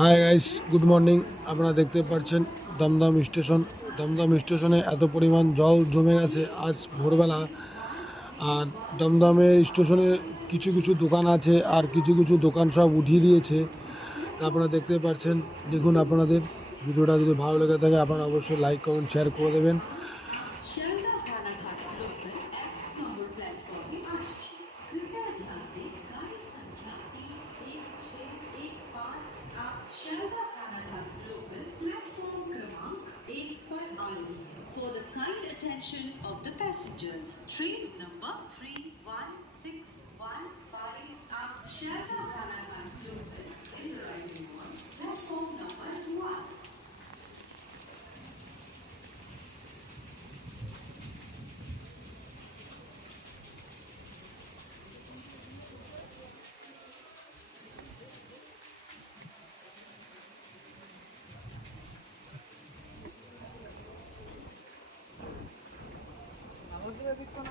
Hi guys, good morning. আপনারা দেখতে পাচ্ছেন দমদম স্টেশন। দমদম স্টেশনে এত পরিমাণ জল জমে গেছে আজ ভোরবেলা। আর দমদমে স্টেশনে কিছু কিছু দোকান আছে, আর কিছু কিছু দোকান সব উঠিয়ে দিয়েছে। তা আপনারা দেখতে পাচ্ছেন। দেখুন, আপনাদের ভিডিওটা যদি ভালো লেগে থাকে আপনারা অবশ্যই লাইক কমেন্ট শেয়ার করে দেবেন। For the kind attention of the passengers, train number 31615 up Sharda Ranaghat local is arriving on platform number 1. আমাদের এদিক কোনো